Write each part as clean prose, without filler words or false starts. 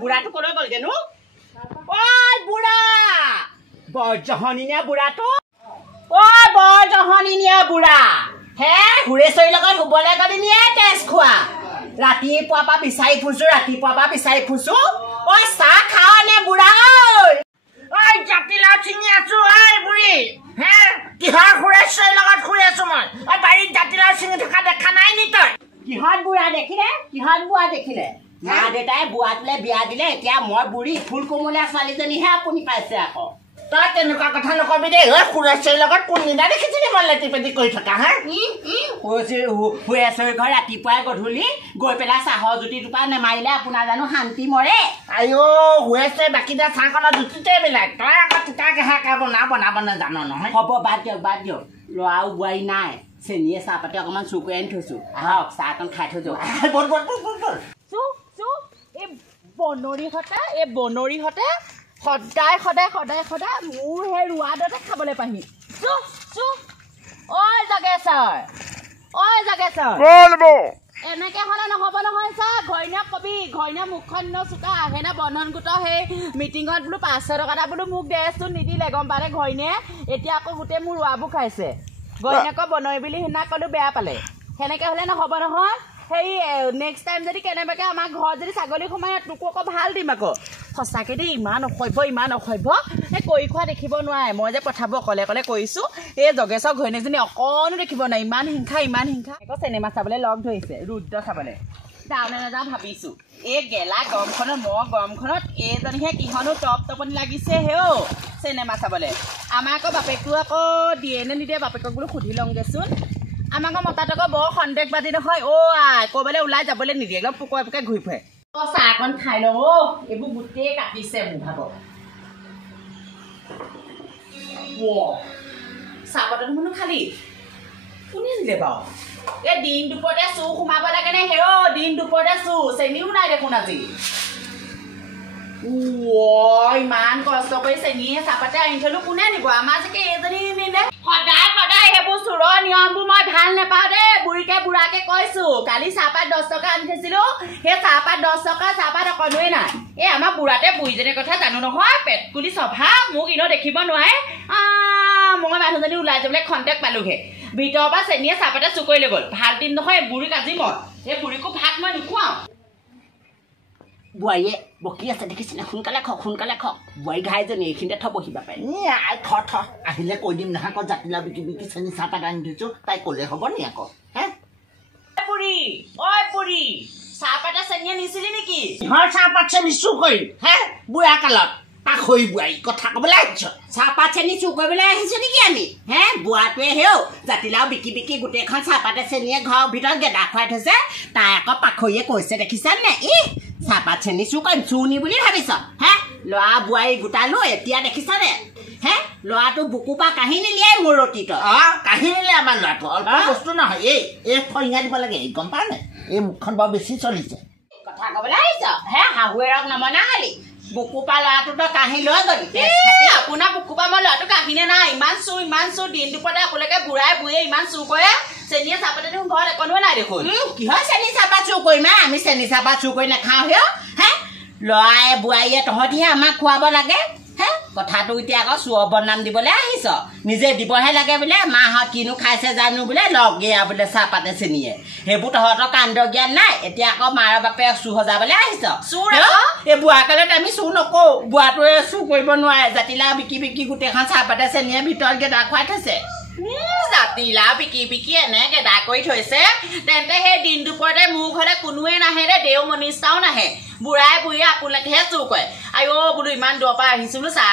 বুঢ়াটো কলৈ গ'লগেনো ঐ বুঢ়া বৰ জহনীয়া বুঢ়াটো ঐ বৰ জহনীয়া বুঢ়া হে হুৰেশ্বৰীৰ লগত শুবলৈ গ'লি নিয়ে তেজ খোৱা ৰাতিপুৱাৰ পৰা বিচাৰি ফুৰিছো ঐ চাহ খাৱ নে বুঢ়া ঐ জাতিলাও ছিঙি আছো ঐ বুঢ়ী হে কিহৰ হুৰেশ্বৰীৰ লগত শুই আছো মই ঐ বাৰীত জাতিলাও ছিঙি থকা দেখা নাই নি তই কিহত বুঢ়া দেখিলে মা দেউতাই বুঢ়াটোলে বিয়া দিলে এতিয়া মই বুঢ়ী ফুল কোমলীয়া ছোৱালীজনীহে আপুনি পাইছে আকৌ তই তেনেকুৱা কথা নকবি দেই ঐ হুৰেশ্বৰীৰ লগত কোনদিনা দেখিছিলি মই লেটি পেটি কৰি থকা হা হুৰেশ্বৰীৰ ঘৰ ৰাতিপুৱাই গধূলি গৈ পেলাই চাহৰ জুতি টোপা নেমাৰিলে আপোনাৰ জানো শান্তি মৰে আইঅ হুৰেশ্বৰী বাকীটা চাহকণৰ জুতিতে বেলেগ তই আকৌ তিতা কেহাকে বনাব নাজানো নহয় হ'ব বাদ দিয়ক ল'ৰা আৰু বোৱাৰী নাই চেনিয়ে চাহপাতি অকণমান চুৰ কৰি আনি থৈছো আহক চাহ অকণ খাই থৈ যাওক এই বনৰীহঁতে সদায় মোৰ সেই ৰোৱাদতে খাবলৈ পাহি ঐ জগেশ্বৰ এনেকে হ'লে নহ'ব নহয় ছাৰ ঘৈণীয়েক কবি ঘৈণীয়ে মুখখন চোকা আহে না বন্ধন গোটৰ সেই মিটিঙত বোলো 500 টকা এটা বোলো মোক ড্ৰেছটো নিদিলে গম পালে ঘৈণীয়ে এতিয়া আকৌ গোটেই মোৰ ৰোৱাবোৰ খাইছে ঘৈণীয়েকৰ বনৰী বুলি সিদিনা ক'লো বেয়া পালে সেনেকে হ'লে নহ'ব নহয় সেই নেক্সট টাইম যদি কেনেবাকৈ আমাৰ ঘৰত যদি ছাগলী সোমাই তোকো আকৌ ভাল দিম আকৌ সঁচাকৈ দেই ইমান অসভ্য এই কৰি খোৱা দেখিব নোৱাৰে মই যে কথাবোৰ অকলে কৰিছোঁ এই জগেশ্বৰ ঘৈণীয়েকজনী অকণো দেখিব নোৱাৰে ইমান হিংসা আকৌ চিনেমা চাবলৈ লগ ধৰিছে ৰুদ্ৰ চাবলৈ যাওঁ নে নাযাওঁ ভাবিছোঁ এই গেলা গৰমখনত এইজনীহে কিহনো টপনি লাগিছে হেও চিনেমা চাবলৈ আমাৰ আকৌ বাপেকটো আকৌ দিয়ে নে নিদিয়ে বাপেকক বোলো সুধি লওঁগেচোন আমাক মতাত আকৌ বৰ সন্দেহবাদী নহয় ক'ৰবালৈ ওলাই যাবলৈ নিদিয়ে একদম পোকে ঘূৰি ফুৰে চাহ অকণ খাই লওঁ এইবোৰ গোটেই কাটিছে মোৰ ভাগৰ চাহপাতত শুনো খালি কোনে দিলে বাৰু এই দিন দুপৰতে চুৰ সোমাব লাগে নে হেৰ দিন দুপৰতে চুৰ চেনিও নাই দেখোন আজি ইমান কষ্ট কৰি চেনিয়ে চাহপাতে আনি থলো কোনে নিব আমাৰ চাগে এইজনী নিলে সদায় সেইবোৰ চোৰৰ নিয়মবোৰ মই ভাল নাপাওঁ দেই বুঢ়াকে কৈছো কালি চাহপাত 10 টকা আনি থৈছিলো সেই চাহপাত 10 টকা চাহপাত অকণোৱেই নাই এই আমাৰ বুঢ়ীজনীৰ কথা জানো নহয় পেটকুলি চভা মোক এনেও দেখিব নোৱাৰে মই মানুহজনী ওলাই যাবলৈ খন্তেক পালোহে ভিতৰৰ পৰা চেনিয়ে চাহপাতে চুৰ কৰি লৈ গ'ল ভাল দিন নহয় বুঢ়ীক আজি মই এই বুঢ়ীকো ভাত মই নোখোৱাওঁ বোৱাৰীয়ে বকি আছে দেখিছিলে সোনকালে খক বোৱাৰী ঘাইজনী এইখিনিতে থবহি বাপে থ আহিলে কৈ দিম নহয় আকৌ জাতিলাও বিকি চেনি চাহপাত আনি থৈছো তাই ক'লে হ'ব নি আকৌ হে পুৰি চাহপাতে চেনিয়ে নিছিলি নেকি চাহপাত চেনি চুৰ কৰিম হে বুঢ়া কালত পাখৰি বোৱাৰী কথা ক'বলৈ আহিছ চাহপাত চেনি চুৰ কৰিবলৈ আহিছো নেকি আমি হে বুঢ়াটোৱে হেও জাতিলাও বিকি গোটেইখন চাহপাতে চেনিয়ে ঘৰৰ ভিতৰত গেদা খুৱাই থৈছে তাই আকৌ পাখৰিয়ে কৈছে দেখিছানে চাহপাত চেনি চুৰ কৰিম চুৰনি বুলি ভাবিছ হে ল'ৰা বোৱাৰী গোটালো এতিয়া দেখিছানে হে ল'ৰাটো বুকু পৰা কাঢ়ি নিলিয়াই মোৰ ৰতিত কাঢ়ি নিলে আমাৰ ল'ৰাটো অলপ বস্তু নহয় এই ফৰিঙা দিব লাগে গম পাৱ নে এই মুখখন বৰ বেছি চলিছে কথা ক'বলৈ আহিছ হে শাহুৱেৰক নমনা খালি বুকু পৰা ল'ৰাটোতো কাঢ়ি লৈ গ'লি আপোনাৰ বুকু পৰা মই ল'ৰাটো কাঢ়িনে নাই ইমান চুৰ দিন দুপৰতে আপোনালোকে বুঢ়ীয়ে ইমান চুৰ কৰে চেনিয়ে চাহপাতে দেখোন ঘৰত একোৱে নাই দেখোন কিহৰ চেনি চাহপাত চুৰ কৰিম আমি চেনি চাহপাত চুৰ কৰি নাখাওঁ হে ল'ৰাই বোৱাৰীয়ে তহঁতিহে আমাক খুৱাব লাগে হে কথাটো এতিয়া আকৌ চুৰৰ বদনাম দিবলৈ আহিছ নিজে দিবহে লাগে বোলে মাহঁত কিনো খাইছে জানো বোলে লগেয়া বোলে চাহপাতে চেনিয়ে সেইবোৰ তহঁতৰ কাণ্ড জ্ঞান নাই এতিয়া আকৌ মাৰ বাপে চুৰ সজাবলৈ আহিছ চুৰ এই বুঢ়া কালত আমি চুৰ নকৰোঁ বুঢ়াটোৱে চুৰ কৰিব নোৱাৰে জাতিলাও বিকি গোটেইখন চাহপাতে চেনিয়ে ভিতৰত গেদা খুৱাই থৈছে জাতিলাও বিকি এনে গেদা কৰি থৈছে তেন্তে সেই দিন দুপৰতে মোৰ ঘৰলে কোনোৱে নাহে দে দেও মনিষ্টাও নাহে বুঢ়ীয়ে আপোনালোকেহে চুৰ কৰে আইঅ বোলো ইমান দূৰৰ পৰা আহিছিলোঁ চাহ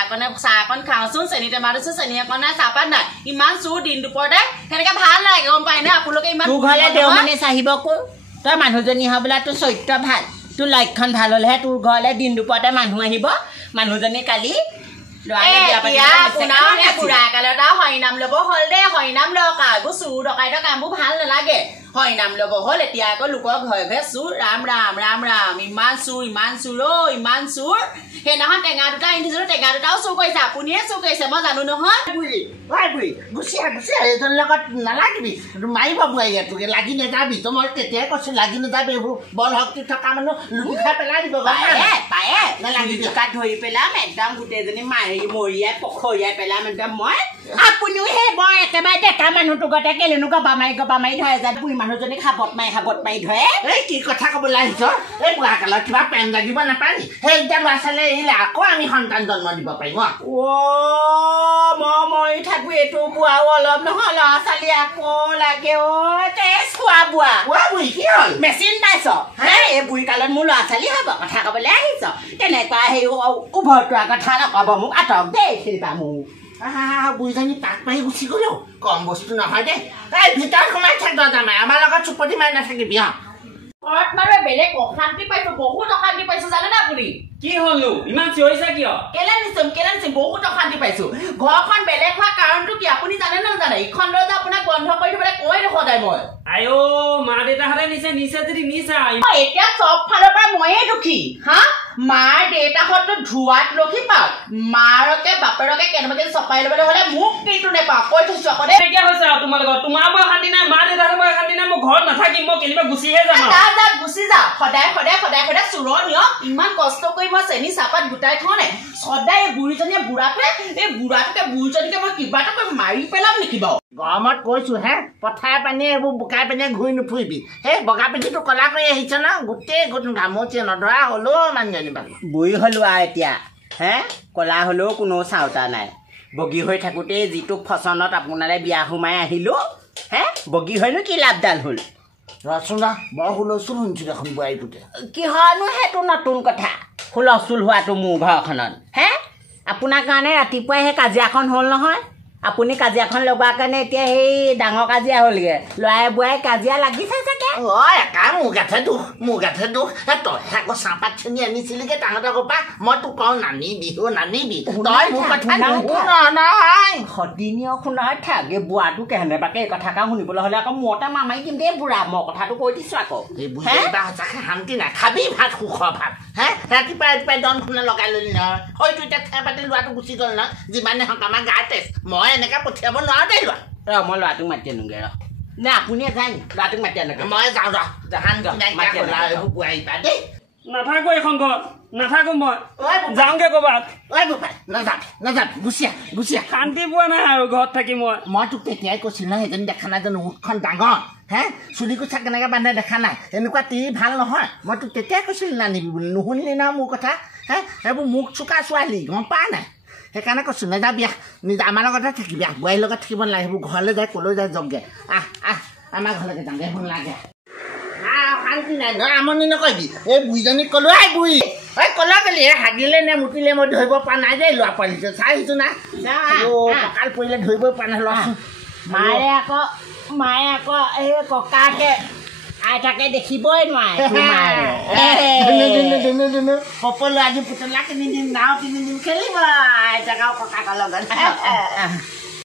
অকণ খাওঁচোন চেনি টেমা দিছোঁ চেনি অকণ নাই চাহপাত নাই ইমান চুৰ দিন দুপৰতে সেনেকে ভাল লাগে গম পাই নে আপোনালোকে ইমান তোৰ ঘৰলে দেও মনিচ আহিব কোন তই মানুহজনী হ'বলা তোৰ চৰিত্ৰ ভাল তোৰ লক্ষণ ভাল হ'লেহে তোৰ ঘৰলে দিন দুপৰতে মানুহ আহিব মানুহজনী কালি বুঢ়া কালত আৰু হৰিনাম ল'ব হ'ল দে হৰিনাম লওক এইবোৰ চুৰ ডকাইতৰ কামবোৰ ভাল নালাগে হয় নাম ল'ব হ'ল এতিয়া আকৌ লোকৰ ঘৰে ঘৰে চুৰ ৰাম ৰাম ৰাম ৰাম ইমান চুৰ ইমান চুৰ সেইদিনাখন টেঙা দুটা আনিছিলোঁ টেঙা দুটাও চুৰ কৰিছে আপুনিয়ে চুৰ কৰিছে মই জানো নহয় বুঢ়ী গুচিয়া এইজনৰ লগত নালাগিবি মাৰিব বোৱাৰী তোকে লাগি নাযাবি তো মই তেতিয়াই কৈছোঁ লাগি নাযাবি এইবোৰ বল শক্তি থকা মানুহ লুটি খাই পেলাই দিব পায়ে নালাগিবি তাত ধৰি পেলাম একদম গোটেইজনী মাৰি মৰিয়াই পখৰিয়াই পেলাম একদম মই আপুনিও সেই বৰ একেবাৰে ডেকা মানুহটো গতে কেলেনো গবা মাৰি ধৰে যে বুঢ়ী মানুহজনী খাবত মাৰি ধৰে এই কি কথা ক'বলৈ আহিছ এই বুঢ়া কালত কিবা পেন লাগিব নাপায় সেই এতিয়া ল'ৰা ছোৱালী আহিলে আকৌ আমি সন্তান জন্ম দিব পাৰিম মই মৰি থাকো এইটো বুঢ়াও অলপ নহয় ল'ৰা ছোৱালী আকৌ লাগে খোৱা বুঢ়ী কি হ'ল মেচিন পাইছ এই বুঢ়ী কালত মোৰ ল'ৰা ছোৱালী হ'ব কথা ক'বলৈ আহিছ তেনেকুৱা সেই উভৰটোৱা কথা নক'ব মোক আঁতৰক দেই সেইবা মোক বুঢ়ীজনী পাক মাৰি গুচি গ'লো কম বস্তু নহয় দেই এই ভিতৰত সোমাই থাক দৰজামাই আমাৰ লগত চুপতি মাৰি নাথাকিবি ঘৰত মানে বেলেগ অশান্তি পাইছো বহুত অশান্তি পাইছো জানেনে আপুনি কি হ'লো ইমান চিঞৰিছা কিয় কেলে নিচিম বহুত অশান্তি পাইছো ঘৰখন বেলেগ হোৱা কাৰণটো কি আপুনি জানে নে নাজানে ইখন দৰ্জা আপোনাক বন্ধ কৰি দিবলৈ কৈ সদায় মই আইও মা দেউতাহঁতে নিছে যদি নিছা এতিয়া চব ফালৰ পৰা ময়ে দুখী হা মাৰ দেউতাহঁতটো ধোৱাত ৰখি পাওক মাৰকে বাপেৰকে কেনেবাকে চপাই ল'বলৈ হ'লে মোক কিন্তু নেপাওঁ কৈ থৈছো আকৌ দেই কেতিয়া হৈছে তোমাৰ লগত তোমাৰ মই শান্তি নাই মা দেউতাহঁতৰ মই শান্তি নাই মই ঘৰত নাথাকিম মই কেনিবা গুচিহে যাম গুচি যা সদায় চোৰৰ নিয়ম ইমান কষ্ট কৰি মই চেনি চাহপাত গোটাই থওঁ নে সদায় এই বুঢ়ীজনীয়ে বুঢ়াটোকে বুঢ়ীজনীকে মই কিবা এটা কৰি মাৰি পেলাম নেকি বাৰু গৰমত কৈছো হে পথাৰ পানী এইবোৰ বোকাই পানীয়ে ঘূৰি নুফুৰিবি সেই বগা পিঠিটো কলা কৰি আহিছ ন গোটেই ঘামচি নধৰা হ'লেও মানুহজনী বাৰু বুঢ়ী হ'লো আৰু এতিয়া হে কলা হ'লেও কোনো চাওতা নাই বগী হৈ থাকোঁতেই যিটো ফচনত আপোনালে বিয়া সোমাই আহিলোঁ হে বগী হয়নো কি লাভডাল হ'ল ৰচনা বৰ হুলস্থুল শুনিছোঁ দেখোন বোৱাৰীটোতে কিহৰনো সেইটো নতুন কথা হুলস্থুল হোৱাটো মোৰ ঘৰখনত হে আপোনাৰ কাৰণে ৰাতিপুৱাই সেই কাজিয়াখন হ'ল নহয় আপুনি কাজিয়াখন লগোৱাৰ কাৰণে এতিয়া সেই ডাঙৰ কাজিয়া হ'লগৈ ল'ৰাই বোৱাই কাজিয়া লাগিছে চাগে একা মোৰ গাঠে দুখ তই আকৌ চাহপাত চেনি আনিছিলিগে তাহাঁতৰ পৰা মই তোক কওঁ নানিবি তই মোৰ কথা নহয় সদিনীয় শুনাই থাকে বুঢ়াটো কেনেবাকে এই কথাকে শুনিবলৈ হ'লে আকৌ মতে মামাই কিন্তু এই বুঢ়া মই কথাটো কৈ দিছোঁ আকৌ সঁচাকে শান্তি নাই খাবি ভাত সুখৰ ভাত হে ৰাতিপুৱাই দন খুনা লগাই ল'লি নহয় হয়তো এতিয়া ঠেৰ পাতি লোৱাটো গুচি গ'ল নহয় যিমানে হওক আমাৰ গা তেজ মই এনেকৈ পঠিয়াব নোৱাৰো দেই লোৱা মই ল'ৰাটোক মাতি আনোগৈ নে আপুনিয়ে যায় ল'ৰাটোক মাতি আনোগৈ মই যাওঁ দেই নাথাকো এইখন ঘৰত নাথাকো মই যাওঁগে ক'ৰবাত নাযাবি গুচিয়া শান্তি পোৱা নাই আৰু ঘৰত থাকি মই তোক তেতিয়াই কৈছিলোঁ নহয় সেইজনী দেখা নাই জানো উঠখন ডাঙৰ হে চুলি কোচা কেনেকৈ বান্ধে দেখা নাই এনেকুৱা তিৰি ভাল নহয় মই তোক তেতিয়াই কৈছিলোঁ নানিবি বুলি নুশুনিলি নহয় মোৰ কথা হে সেইবোৰ মুখ চোকা ছোৱালী গম পাৱ নাই সেইকাৰণে কৈছোঁ নাযাবি আমাৰ লগতে থাকিবি বোৱাৰীৰ লগত থাকিব নালাগে সেইবোৰ ঘৰলৈ যায় ক'লৈ যায় যাওঁগৈ আমাৰ ঘৰলৈকে যাওঁগৈ শুন লাগে শান্তি নাই নহয় আমনি নকৰিবি এই বুঢ়ীজনীক ক'লো বুঢ়ী ক'লা গ'লি হাগিলে নে মুতিলে মই ধৰিব পৰা নাই দেই ল'ৰা পোৱালিটো চাই আহিছোঁ না কঁকাল পৰিলে ধৰিবই পৰা নাই ল'ৰাচোন মায়ে আকৌ এই ককাকে আইতাকে দেখিবই নোৱাৰে সকলো আজি পুতলা কিনি দিম নাও কিনি দিম খেলিব আইতাক আৰু ককাকৰ লগত